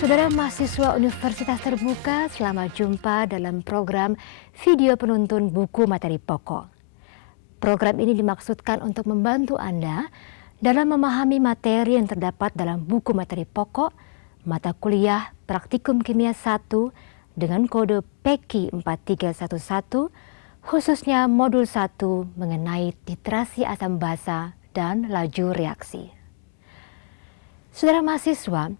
Saudara mahasiswa Universitas Terbuka, selamat jumpa dalam program video penuntun buku materi pokok. Program ini dimaksudkan untuk membantu Anda dalam memahami materi yang terdapat dalam buku materi pokok mata kuliah Praktikum Kimia 1 dengan kode PEKI 4311, khususnya modul 1 mengenai titrasi asam basa dan laju reaksi. Saudara mahasiswa,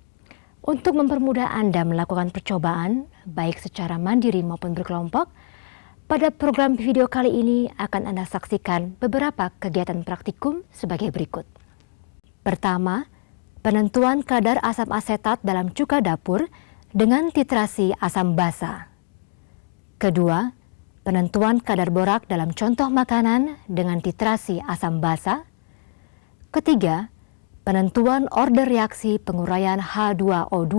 untuk mempermudah Anda melakukan percobaan, baik secara mandiri maupun berkelompok, pada program video kali ini akan Anda saksikan beberapa kegiatan praktikum sebagai berikut. Pertama, penentuan kadar asam asetat dalam cuka dapur dengan titrasi asam basa. Kedua, penentuan kadar borak dalam contoh makanan dengan titrasi asam basa. Ketiga, penentuan order reaksi penguraian H2O2,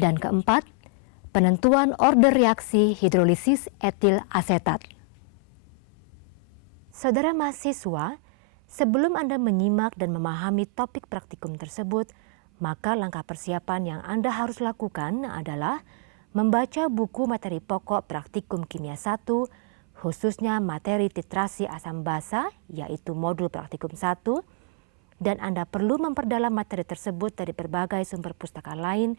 dan keempat, penentuan order reaksi hidrolisis etil asetat. Saudara mahasiswa, sebelum Anda menyimak dan memahami topik praktikum tersebut, maka langkah persiapan yang Anda harus lakukan adalah membaca buku materi pokok Praktikum Kimia 1, khususnya materi titrasi asam basa, yaitu modul Praktikum 1, dan Anda perlu memperdalam materi tersebut dari berbagai sumber pustaka lain,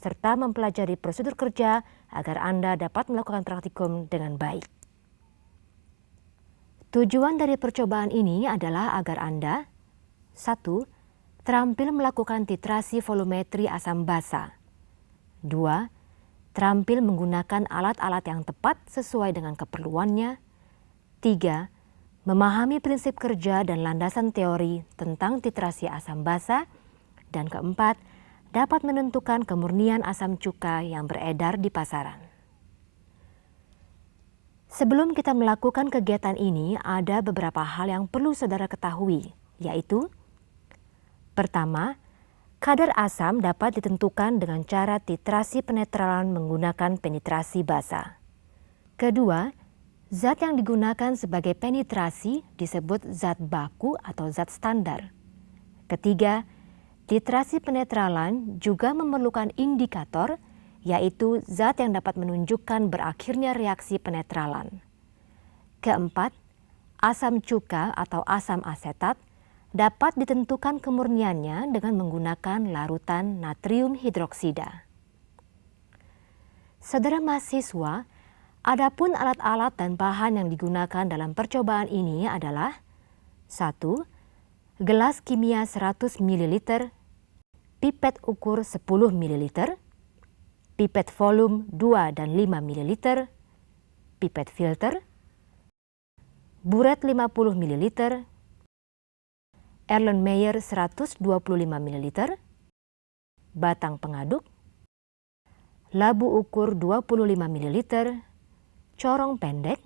serta mempelajari prosedur kerja agar Anda dapat melakukan praktikum dengan baik. Tujuan dari percobaan ini adalah agar Anda 1. Terampil melakukan titrasi volumetri asam basa. 2. Terampil menggunakan alat-alat yang tepat sesuai dengan keperluannya. 3. Memahami prinsip kerja dan landasan teori tentang titrasi asam basa. Dan keempat, dapat menentukan kemurnian asam cuka yang beredar di pasaran. Sebelum kita melakukan kegiatan ini, ada beberapa hal yang perlu saudara ketahui, yaitu: pertama, kadar asam dapat ditentukan dengan cara titrasi penetralan menggunakan penetrasi basa. Kedua, zat yang digunakan sebagai penetrasi disebut zat baku atau zat standar. Ketiga, titrasi penetralan juga memerlukan indikator, yaitu zat yang dapat menunjukkan berakhirnya reaksi penetralan. Keempat, asam cuka atau asam asetat dapat ditentukan kemurniannya dengan menggunakan larutan natrium hidroksida. Saudara mahasiswa, adapun alat-alat dan bahan yang digunakan dalam percobaan ini adalah: 1. Gelas kimia 100 ml, pipet ukur 10 ml, pipet volume 2 dan 5 ml, pipet filter, buret 50 ml, Erlenmeyer 125 ml, batang pengaduk, labu ukur 25 ml, corong pendek,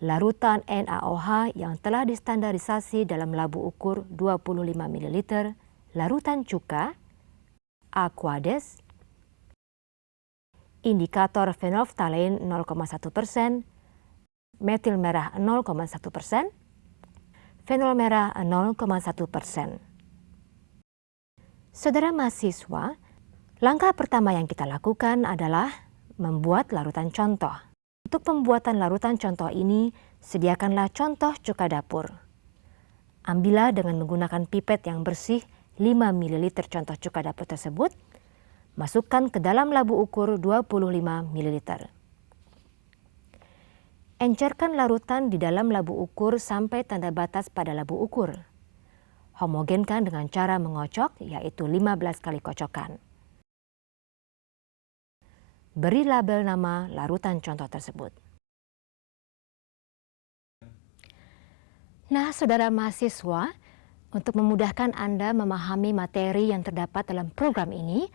larutan NaOH yang telah distandarisasi dalam labu ukur 25 ml, larutan cuka, Aquades, indikator fenolftalein 0,1%, metil merah 0,1%, fenol merah 0,1%. Saudara mahasiswa, langkah pertama yang kita lakukan adalah membuat larutan contoh. Untuk pembuatan larutan contoh ini, sediakanlah contoh cuka dapur. Ambillah dengan menggunakan pipet yang bersih 5 ml contoh cuka dapur tersebut, masukkan ke dalam labu ukur 25 ml. Encerkan larutan di dalam labu ukur sampai tanda batas pada labu ukur. Homogenkan dengan cara mengocok, yaitu 15 kali kocokan. Beri label nama larutan contoh tersebut. Nah, saudara mahasiswa, untuk memudahkan Anda memahami materi yang terdapat dalam program ini,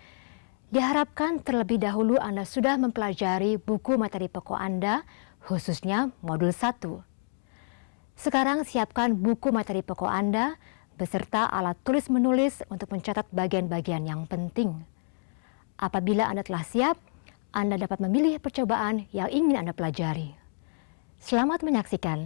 diharapkan terlebih dahulu Anda sudah mempelajari buku materi pokok Anda, khususnya modul 1. Sekarang siapkan buku materi pokok Anda beserta alat tulis menulis untuk mencatat bagian-bagian yang penting. Apabila Anda telah siap, Anda dapat memilih percobaan yang ingin Anda pelajari. Selamat menyaksikan.